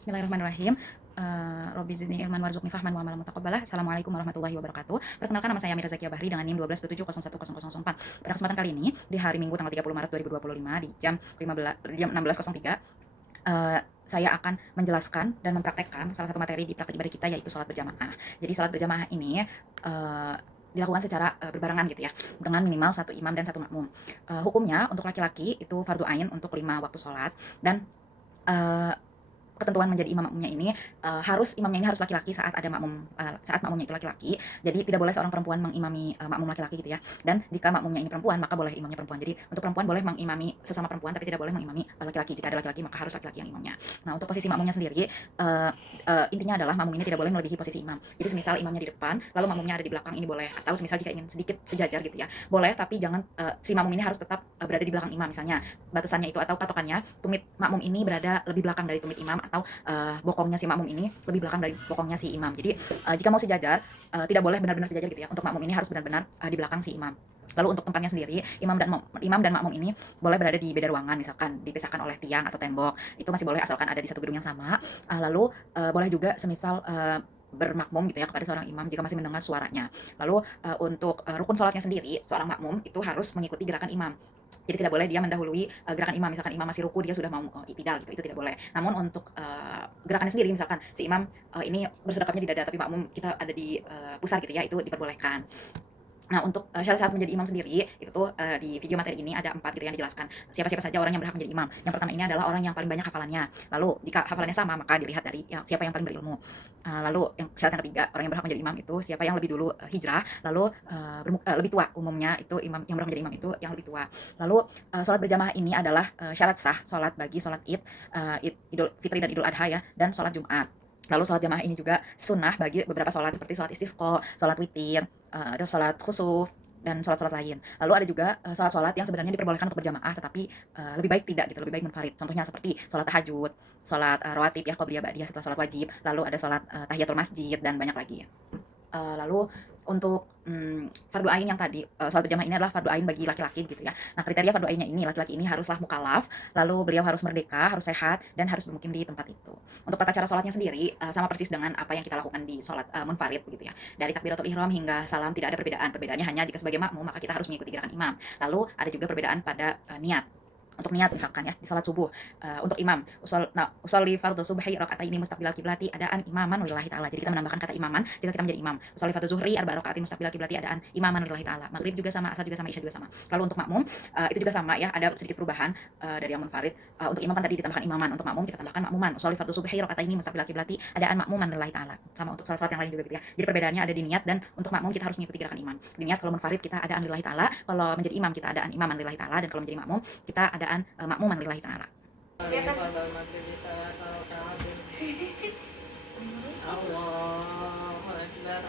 Bismillahirrahmanirrahim. Robbi zidni ilman warzuqni fahman wa amalan mutaqabbalah. Assalamualaikum warahmatullahi wabarakatuh. Perkenalkan, nama saya Amira Zakia Bahri dengan NIM 1227010004. Pada kesempatan kali ini, di hari Minggu tanggal 30 Maret 2025 di jam 16.03, saya akan menjelaskan dan mempraktekkan salah satu materi di praktik ibadah kita, yaitu sholat berjamaah. Jadi sholat berjamaah ini dilakukan secara berbarengan gitu ya, dengan minimal satu imam dan satu makmum. Hukumnya untuk laki-laki itu fardu ain untuk 5 waktu sholat, dan ketentuan menjadi imam makmumnya ini imamnya ini harus laki-laki saat ada makmum, saat makmumnya itu laki-laki. Jadi tidak boleh seorang perempuan mengimami makmum laki-laki gitu ya. Dan jika makmumnya ini perempuan, maka boleh imamnya perempuan. Jadi untuk perempuan boleh mengimami sesama perempuan, tapi tidak boleh mengimami laki-laki. Jika ada laki-laki, maka harus laki-laki yang imamnya. Nah, untuk posisi makmumnya sendiri, intinya adalah makmum ini tidak boleh melebihi posisi imam. Jadi semisal imamnya di depan, lalu makmumnya ada di belakang, ini boleh. Atau semisal jika ingin sedikit sejajar gitu ya, boleh, tapi jangan si makmum ini harus tetap berada di belakang imam. Misalnya batasannya itu atau patokannya, tumit makmum ini berada lebih belakang dari tumit imam, atau bokongnya si makmum ini lebih belakang dari bokongnya si imam. Jadi jika mau sejajar, tidak boleh benar-benar sejajar gitu ya. Untuk makmum ini harus benar-benar di belakang si imam. Lalu untuk tempatnya sendiri, imam dan makmum ini boleh berada di beda ruangan, misalkan dipisahkan oleh tiang atau tembok. Itu masih boleh asalkan ada di satu gedung yang sama. Lalu boleh juga semisal bermakmum gitu ya kepada seorang imam jika masih mendengar suaranya. Lalu untuk rukun sholatnya sendiri, seorang makmum itu harus mengikuti gerakan imam. Jadi tidak boleh dia mendahului gerakan imam. Misalkan imam masih ruku, dia sudah mau i'tidal gitu, itu tidak boleh. Namun untuk gerakannya sendiri, misalkan si imam ini bersedekapnya di dada, tapi makmum kita ada di pusar gitu ya, itu diperbolehkan. Nah, untuk syarat-syarat menjadi imam sendiri, itu tuh di video materi ini ada 4 gitu yang dijelaskan. Siapa-siapa saja orang yang berhak menjadi imam. Yang pertama ini adalah orang yang paling banyak hafalannya. Lalu jika hafalannya sama, maka dilihat dari siapa yang paling berilmu. Lalu syarat yang ketiga, orang yang berhak menjadi imam itu siapa yang lebih dulu hijrah, lalu lebih tua. Umumnya itu imam yang berhak menjadi imam itu yang lebih tua. Lalu sholat berjamaah ini adalah syarat sah sholat bagi sholat Id, Idul Fitri dan Idul Adha ya, dan sholat Jumat. Lalu sholat jamaah ini juga sunnah bagi beberapa sholat seperti sholat istisqa, sholat witir, ada sholat khusuf, dan sholat-sholat lain. Lalu ada juga sholat-sholat yang sebenarnya diperbolehkan untuk berjamaah, tetapi lebih baik tidak gitu, lebih baik munfarid. Contohnya seperti sholat tahajud, sholat rawatib ya, qobliyah ba'diyah setelah sholat wajib, lalu ada sholat tahiyatul masjid, dan banyak lagi. Lalu untuk fardu ain yang tadi, sholat berjamaah ini adalah fardu ain bagi laki-laki gitu ya. Nah, kriteria fardu ainnya ini, laki-laki ini haruslah mukallaf, lalu beliau harus merdeka, harus sehat, dan harus bermukim di tempat itu. Untuk tata cara sholatnya sendiri sama persis dengan apa yang kita lakukan di sholat munfarid begitu ya. Dari takbiratul ihram hingga salam tidak ada perbedaan. Perbedaannya hanya jika sebagai makmum maka kita harus mengikuti gerakan imam. Lalu ada juga perbedaan pada niat. Untuk niat misalkan ya, di sholat subuh, untuk imam, usolli fardhu subhi raka'ataini mustaqbilal kiblati adaan imaman lillahi ta'ala. Jadi kita menambahkan kata imaman jika kita menjadi imam. Usolli fardhu zuhri arba'a raka'atin mustaqbilal kiblati adaan imaman lillahi ta'ala. Maghrib juga sama, asar juga sama, isya juga sama. Lalu untuk makmum, itu juga sama ya, ada sedikit perubahan dari yang munfarid. Untuk imam kan tadi ditambahkan imaman, untuk makmum kita tambahkan makmuman. Usolli fardhu subhi raka'ataini mustaqbilal kiblati adaan makmuman lillahi ta'ala. Sama untuk sholat-sholat yang lain juga gitu ya. Jadi perbedaannya ada di niat, dan untuk makmum kita harus mengikuti gerakan imam. Di niat kalau munfarid kita adaan lillahi ta'ala, kalau menjadi imam kita adaan imaman lillahi ta'ala, dan kalau menjadi makmum kita adaan makmuman lillahi ta'ala. Ya kan? Allahu Akbar.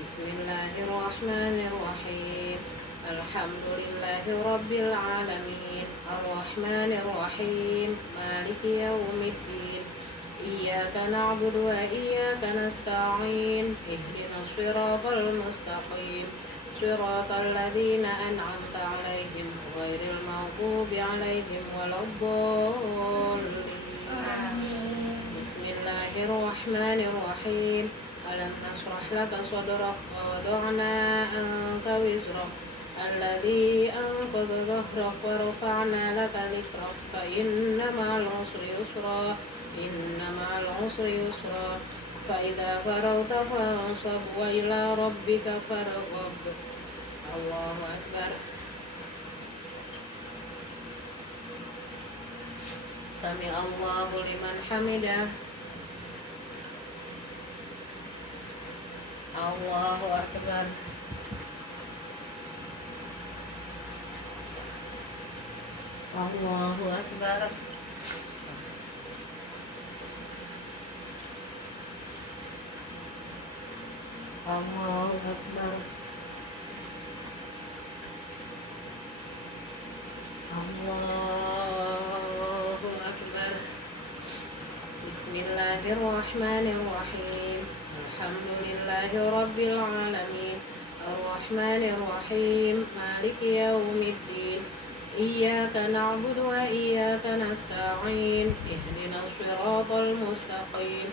Bismillahirrahmanirrahim. Alhamdulillahi Rabbil Alamin. Ar-Rahmanir-Rahim. Maliki yawmiddin. Iyyaka na'budu wa iyyaka nasta'in. Ihdinas siratal mustaqim. Siratal ladzina an'amta 'alaihim ghairil maghdubi 'alaihim waladdallin. Bismillahirrahmanirrahim. Alam nasrah laka sadrak wa wada'na anka wizrak alladhi anqadha dhahrak wa rafa'na laka dhikrak fa inna ma'al usri yusra fa idza faragta fansab wa ila rabbika farghab. Allahu Akbar. Sami Allahu liman hamidah. Allahu Akbar. Allahu Akbar. Allahu Akbar. Allahu الله الرحمن الرحيم الحمد لله رب العالمين الرحمن الرحيم مالك يوم الدين إياك نعبد وإياك نستعين اهدنا الصراط المستقيم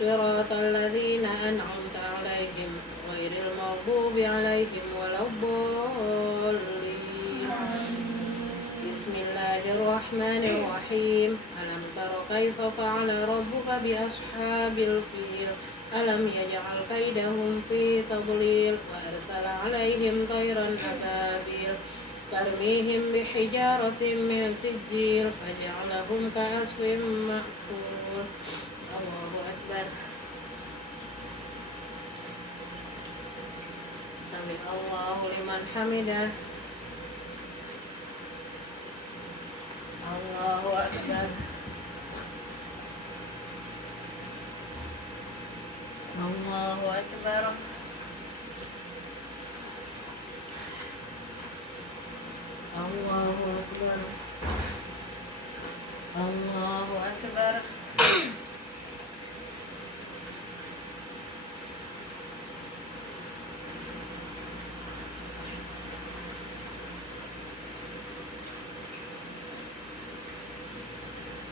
صراط الذين أنعمت عليهم غير المغضوب عليهم ولا الضالين بسم الله الرحمن الرحيم ألم تر كيف فعل ربك بأصحاب الفيل ألم يجعل كيدهم في تضليل وأرسل عليهم طيرا أبابيل ترميهم بحجارة من سجيل فجعلهم كعصف مأكول الله أكبر سمع الله لمن حمده الله أكبر الله أكبر الله أكبر الله أكبر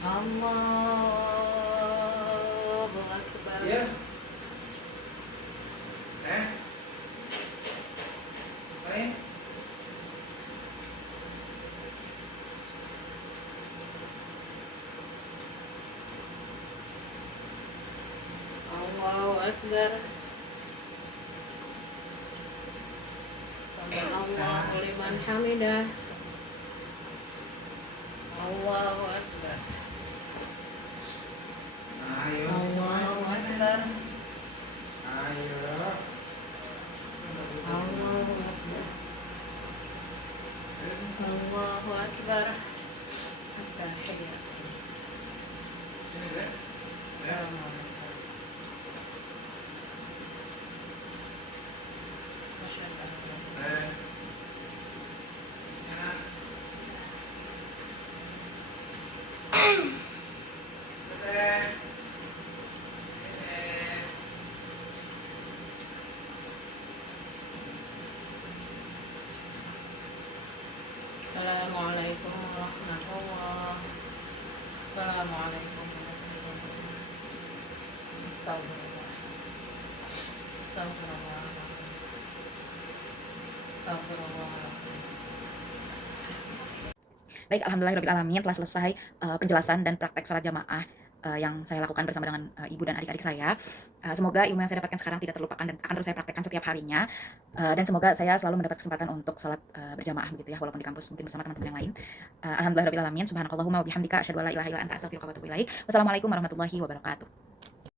الله أكبر Iya. Main. الله أكبر سمع الله لمن حمده الله أكبر Ayo. الله أكبر Ayo. الله أكبر الله أكبر التحية Sini deh. السلام عليكم أشهد أن لا إله Enak. Teh. السلام عليكم ورحمة الله السلام عليكم ورحمة الله استغفر الله استغفر الله استغفر الله Baik, alhamdulillahirobbilalamin, telah selesai penjelasan dan praktek sholat jamaah yang saya lakukan bersama dengan ibu dan adik-adik saya. Semoga ilmu yang saya dapatkan sekarang tidak terlupakan dan akan terus saya praktekkan setiap harinya. Dan semoga saya selalu mendapat kesempatan untuk sholat berjamaah begitu ya, walaupun di kampus mungkin bersama teman-teman yang lain. Alhamdulillahirobbilalamin, subhanakallahumma wa bihamdika asyhadu an la ilaha illa anta astaghfiruka wa atubu ilaik. Wassalamualaikum warahmatullahi wabarakatuh.